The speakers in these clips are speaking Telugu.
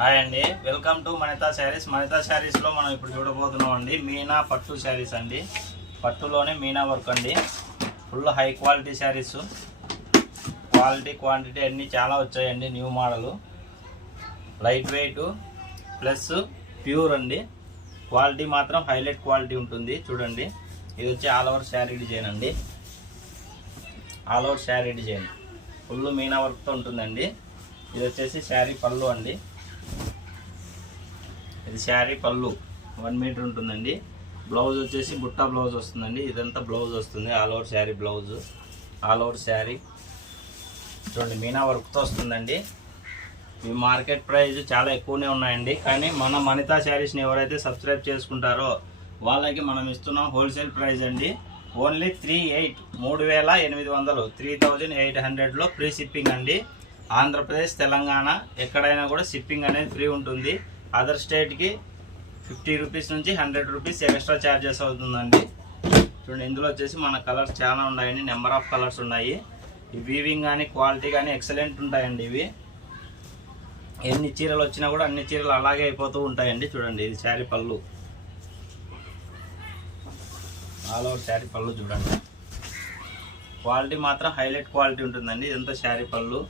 హాయ్ అండి, వెల్కమ్ టు మణితా శారీస్. మణితా శారీస్లో మనం ఇప్పుడు చూడబోతున్నాం అండి మీనా పట్టు శారీస్ అండి. పట్టులోనే మీనా వర్క్ అండి. Full high quality saris, quality quantity అన్నీ చాలా వచ్చాయండి. New model, light weight plus pure అండి. క్వాలిటీ మాత్రం హైలైట్ క్వాలిటీ ఉంటుంది. చూడండి, ఇది వచ్చి ఆల్ ఓవర్ శారీ డిజైన్ అండి. All over sari design full Meena వర్క్తో ఉంటుందండి. ఇది వచ్చేసి శారీ పళ్ళు అండి. ఇది శారీ పళ్ళు 1 మీటర్ ఉంటుందండి. బ్లౌజ్ వచ్చేసి బుట్టా బ్లౌజ్ వస్తుందండి. ఇదంతా బ్లౌజ్ వస్తుంది, all over sari blouse, all over sari. చూడండి, మీనా వర్క్తో వస్తుందండి. ఈ మార్కెట్ ప్రైస్ చాలా ఎక్కువనే ఉన్నాయండి. కానీ మన మణితా శారీస్ని ఎవరైతే సబ్స్క్రైబ్ చేసుకుంటారో వాళ్ళకి మనం ఇస్తున్నాం హోల్సేల్ ప్రైస్ అండి. ఓన్లీ 3800 3800లో ఫ్రీ షిప్పింగ్ అండి. ఆంధ్రప్రదేశ్, తెలంగాణ ఎక్కడైనా కూడా షిప్పింగ్ అనేది ఫ్రీ ఉంటుంది. అదర్ స్టేట్కి 50 రూపీస్ నుంచి 100 రూపీస్ ఎక్స్ట్రా ఛార్జెస్ అవుతుందండి. చూడండి, ఇందులో వచ్చేసి మన కలర్స్ చాలా ఉన్నాయండి. నెంబర్ ఆఫ్ కలర్స్ ఉన్నాయి. ఈ వీవింగ్ కానీ క్వాలిటీ కానీ ఎక్సలెంట్ ఉంటాయండి. ఇవి ఎన్ని చీరలు వచ్చినా కూడా అన్ని చీరలు అలాగే అయిపోతూ ఉంటాయండి. చూడండి, ఇది శారీ పళ్ళు, ఆల్ ఓవర్ శారీ పళ్ళు. చూడండి, క్వాలిటీ మాత్రం హైలైట్ క్వాలిటీ ఉంటుందండి. ఇదంతా శారీ పళ్ళు.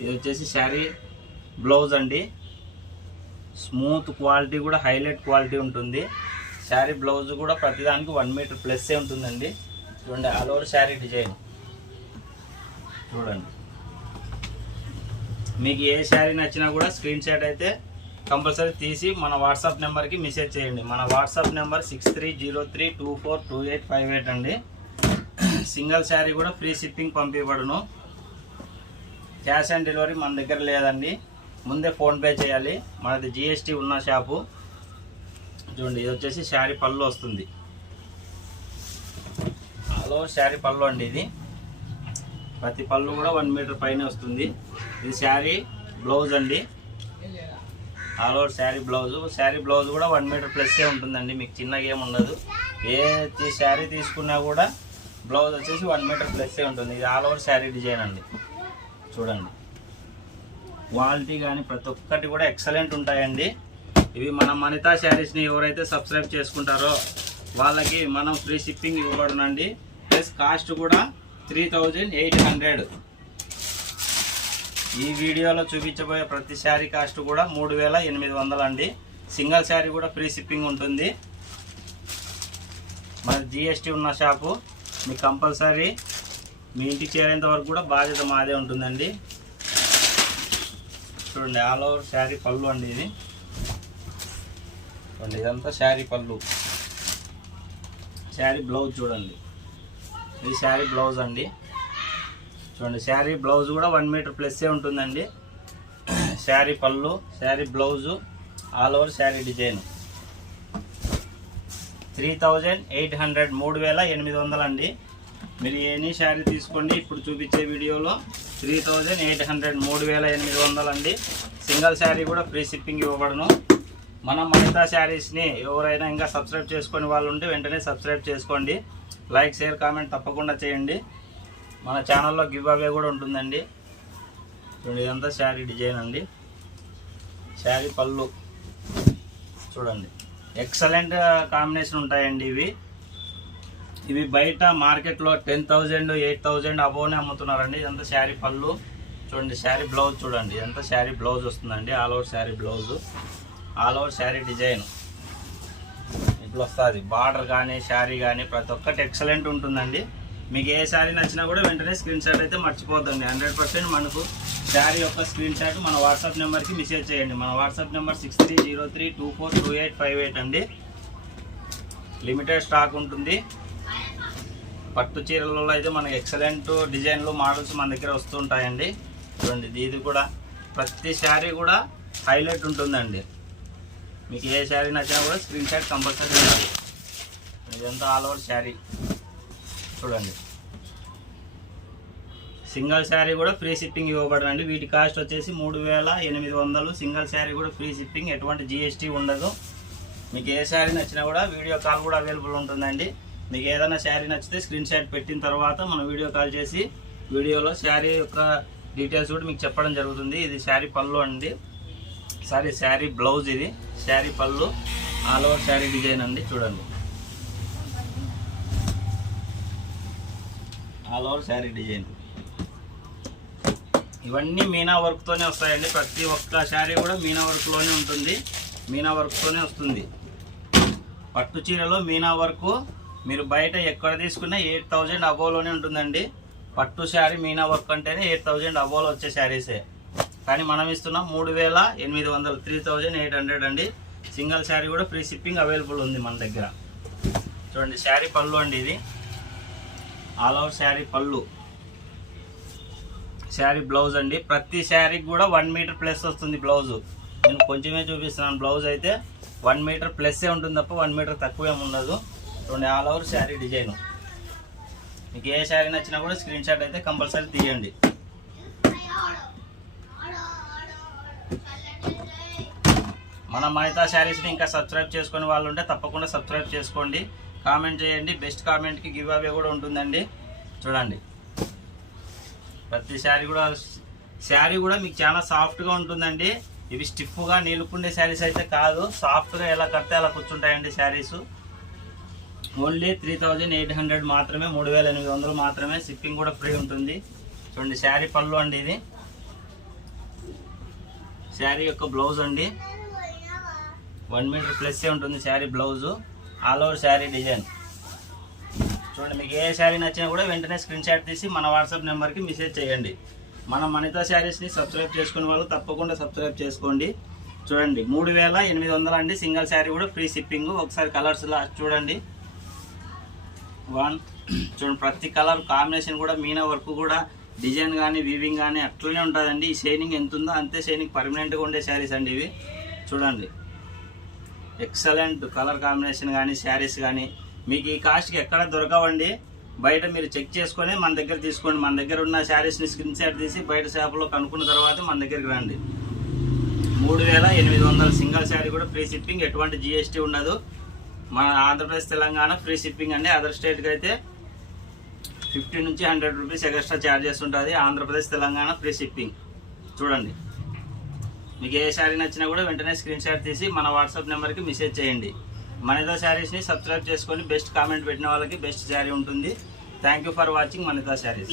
ఇది వచ్చేసి శారీ బ్లౌజ్ అండి. స్మూత్ క్వాలిటీ కూడా హైలైట్ క్వాలిటీ ఉంటుంది. శారీ బ్లౌజ్ కూడా ప్రతిదానికి 1 మీటర్ ప్లస్సే ఉంటుందండి. చూడండి, ఆల్ ఓవర్ శారీ డిజైన్. చూడండి, మీకు ఏ శారీ నచ్చినా కూడా స్క్రీన్ షాట్ అయితే కంపల్సరీ తీసి మన వాట్సాప్ నెంబర్కి మెసేజ్ చేయండి. మన వాట్సాప్ నెంబర్ 6303242858 అండి. సింగిల్ శారీ కూడా ఫ్రీ షిప్పింగ్ పంపించబడును. క్యాష్ ఆన్ డెలివరీ మన దగ్గర లేదండి. ముందే ఫోన్పే చేయాలి. మనది జిఎస్టీ ఉన్న షాపు. చూడండి, ఇది వచ్చేసి శారీ పళ్ళు వస్తుంది. ఆల్ ఓవర్ శారీ పళ్ళు అండి. ఇది ప్రతి పళ్ళు కూడా 1 మీటర్ పైన వస్తుంది. ఇది శారీ బ్లౌజ్ అండి. All over sari blouse. Sari blouse కూడా 1 మీటర్ ప్లస్సే ఉంటుందండి. మీకు చిన్నగా ఏమి ఉండదు. ఏ శారీ తీసుకున్నా కూడా బ్లౌజ్ వచ్చేసి 1 మీటర్ ప్లస్సే ఉంటుంది. ఇది ఆల్ ఓవర్ శారీ డిజైన్ అండి. చూడండి, క్వాలిటీ కానీ ప్రతి ఒక్కటి కూడా ఎక్సలెంట్ ఉంటాయండి. ఇవి మన మణితా శారీస్ని ఎవరైతే సబ్స్క్రైబ్ చేసుకుంటారో వాళ్ళకి మనం ఫ్రీ షిప్పింగ్ ఇవ్వబడునండి. ప్లస్ కాస్ట్ కూడా 3800. ఈ వీడియోలో చూపించబోయే ప్రతి శారీ కాస్ట్ కూడా 3800 అండి. సింగిల్ శారీ కూడా ఫ్రీ షిప్పింగ్ ఉంటుంది. మన జిఎస్టీ ఉన్న షాపు. మీకు కంపల్సరీ మీ ఇంటికి చేరేంత వరకు కూడా బాధ్యత మాదే ఉంటుందండి. చూడండి, ఆల్ ఓవర్ శారీ పళ్ళు అండి. ఇది చూడండి, ఇదంతా శారీ పళ్ళు. శారీ బ్లౌజ్ చూడండి, ఇది శారీ బ్లౌజ్ అండి. చూడండి, శారీ బ్లౌజ్ కూడా 1 మీటర్ ప్లస్సే ఉంటుందండి. శారీ పళ్ళు, sari blouse, all over sari design. 3800 3800 అండి. మీరు ఎనీ శారీ తీసుకోండి. ఇప్పుడు చూపించే వీడియోలో 3800 3800 అండి. సింగిల్ శారీ కూడా ఫ్రీ షిప్పింగ్ ఇవ్వబడును. మన మణితా శారీస్ని ఎవరైనా ఇంకా సబ్స్క్రైబ్ చేసుకునే వాళ్ళు ఉంటే వెంటనే సబ్స్క్రైబ్ చేసుకోండి. లైక్, షేర్, కామెంట్ తప్పకుండా చేయండి. మన ఛానల్లో గివ్ అవే కూడా ఉంటుందండి. చూడండి, ఇదంతా శారీ డిజైన్ అండి. శారీ పళ్ళు చూడండి, ఎక్సలెంట్ కాంబినేషన్ ఉంటాయండి. ఇవి బయట మార్కెట్లో 10,000 8,000 అబోనే అమ్ముతున్నారండి. ఇదంతా శారీ పళ్ళు. చూడండి, శారీ బ్లౌజ్ చూడండి, ఇదంతా శారీ బ్లౌజ్ వస్తుందండి. All over sari blouse, all over sari design ఇట్లా వస్తుంది. బార్డర్ కానీ శారీ కానీ ప్రతి ఒక్కటి ఎక్సలెంట్ ఉంటుందండి. మీకు ఏ శారీ నచ్చినా కూడా వెంటనే స్క్రీన్ షాట్ అయితే మర్చిపోద్దండి. 100% మనకు శారీ యొక్క స్క్రీన్ షాట్ మన వాట్సాప్ నెంబర్కి మెసేజ్ చేయండి. మన వాట్సాప్ నెంబర్ 6303242858 అండి. లిమిటెడ్ స్టాక్ ఉంటుంది. పట్టు చీరలలో అయితే మనకి ఎక్సలెంట్ డిజైన్లు, మోడల్స్ మన దగ్గర వస్తూ ఉంటాయండి. చూడండి, ఇది కూడా ప్రతి శారీ కూడా హైలైట్ ఉంటుందండి. మీకు ఏ శారీ నచ్చినా కూడా స్క్రీన్ షాట్ కంపల్సరీ ఉండాలి. ఇదంతా ఆల్ ఓవర్ శారీ చూడండి. సింగిల్ శారీ కూడా ఫ్రీ షిప్పింగ్ ఇవ్వబడనండి. వీటి కాస్ట్ వచ్చేసి 3800. సింగిల్ శారీ కూడా ఫ్రీ షిప్పింగ్, ఎటువంటి జిఎస్టీ ఉండదు. మీకు ఏ శారీ నచ్చినా కూడా వీడియో కాల్ కూడా అవైలబుల్ ఉంటుందండి. మీకు ఏదైనా శారీ నచ్చితే స్క్రీన్ షాట్ పెట్టిన తర్వాత మనం వీడియో కాల్ చేసి వీడియోలో శారీ యొక్క డీటెయిల్స్ కూడా మీకు చెప్పడం జరుగుతుంది. ఇది శారీ పళ్ళు అండి. సారీ శారీ బ్లౌజ్, ఇది శారీ పళ్ళు, ఆల్ ఓవర్ శారీ డిజైన్ అండి. చూడండి, ఆల్ ఓవర్ శారీ డిజైన్. ఇవన్నీ మీనా వర్క్తోనే వస్తాయండి. ప్రతి ఒక్క శారీ కూడా మీనా వర్క్లోనే ఉంటుంది, మీనా వర్క్తోనే వస్తుంది. పట్టు చీరలో మీనా వర్క్ మీరు బయట ఎక్కడ తీసుకున్నా 8,000 అబోవ్లోనే ఉంటుందండి. పట్టు శారీ మీనా వర్క్ అంటేనే 8,000 అబోవ్లో వచ్చే శారీసే. కానీ మనం ఇస్తున్నాం 3,800, 3,800 అండి. సింగిల్ శారీ కూడా ఫ్రీ షిప్పింగ్ అవైలబుల్ ఉంది మన దగ్గర. చూడండి, శారీ పళ్ళు అండి, ఇది ఆల్ ఓవర్ శారీ పళ్ళు. శారీ బ్లౌజ్ అండి. ప్రతి శారీకి కూడా 1 మీటర్ ప్లస్ వస్తుంది బ్లౌజు. నేను కొంచెమే చూపిస్తున్నాను. బ్లౌజ్ అయితే 1 మీటర్ ప్లస్సే ఉంటుంది తప్ప 1 మీటర్ తక్కువ ఏమి ఉండదు. చూడండి, ఆల్ ఓవర్ శారీ డిజైన్. మీకు ఏ శారీ నచ్చినా కూడా స్క్రీన్ షాట్ అయితే కంపల్సరీ తీయండి. మన మహితా శారీస్ని ఇంకా సబ్స్క్రైబ్ చేసుకునే వాళ్ళు ఉంటే తప్పకుండా సబ్స్క్రైబ్ చేసుకోండి, కామెంట్ చేయండి. బెస్ట్ కామెంట్కి గివ్ అవే కూడా ఉంటుందండి. చూడండి, ప్రతి శారీ కూడా మీకు చాలా సాఫ్ట్గా ఉంటుందండి. ఇవి స్టిఫ్గా నీలుకుండే శారీస్ అయితే కాదు, సాఫ్ట్గా ఎలా కడితే అలా కూర్చుంటాయండి శారీస్. ఓన్లీ 3,800 మాత్రమే, 3,800 మాత్రమే. షిప్పింగ్ కూడా ఫ్రీ ఉంటుంది. చూడండి, శారీ పళ్ళు అండి, ఇది శారీ యొక్క బ్లౌజ్ అండి. 1 మీటర్ ప్లస్సే ఉంటుంది sari blouse. All over sari design. చూడండి, మీకు ఏ శారీ నచ్చినా కూడా వెంటనే స్క్రీన్ షాట్ తీసి మన వాట్సాప్ నెంబర్కి మెసేజ్ చేయండి. మన మనితా శారీస్ని సబ్స్క్రైబ్ చేసుకునే వాళ్ళు తప్పకుండా సబ్స్క్రైబ్ చేసుకోండి. చూడండి, 3,800 అండి. సింగిల్ శారీ కూడా ఫ్రీ షిప్పింగ్. ఒకసారి కలర్స్ చూడండి. చూడండి, ప్రతి కలర్ కాంబినేషన్ కూడా మీనా వర్క్ కూడా డిజైన్ కానీ వీవింగ్ కానీ అట్లనే ఉంటుందండి. ఈ షైనింగ్ ఎంత ఉందో అంతే షైనింగ్ పర్మనెంట్గా ఉండే శారీస్ అండి ఇవి. చూడండి, ఎక్సలెంట్ కలర్ కాంబినేషన్ కానీ శారీస్ కానీ మీకు ఈ కాస్ట్కి ఎక్కడ దొరకవండి. బయట మీరు చెక్ చేసుకొని మన దగ్గర తీసుకోండి. మన దగ్గర ఉన్న శారీస్ని స్క్రీన్ షాట్ తీసి బయట షాపులో కనుక్కున్న తర్వాత మన దగ్గరికి రండి. 3,800 సింగిల్ శారీ కూడా ఫ్రీ షిప్పింగ్, ఎటువంటి GST ఉండదు. మన ఆంధ్రప్రదేశ్ తెలంగాణ ఫ్రీ షిప్పింగ్ అండి. అదర్ స్టేట్కి అయితే 50 నుంచి 100 రూపీస్ ఎక్స్ట్రా ఛార్జెస్ ఉంటుంది. Andhra Pradesh Telangana free shipping. చూడండి, మీకు ఏ శారీ నచ్చినా కూడా వెంటనే స్క్రీన్ షాట్ తీసి మన వాట్సాప్ నెంబర్కి మెసేజ్ చేయండి. మనితా శారీస్ని సబ్స్క్రైబ్ చేసుకొని బెస్ట్ కామెంట్ పెట్టిన వాళ్ళకి బెస్ట్ శారీ ఉంటుంది. Thank you for watching Manitha saris.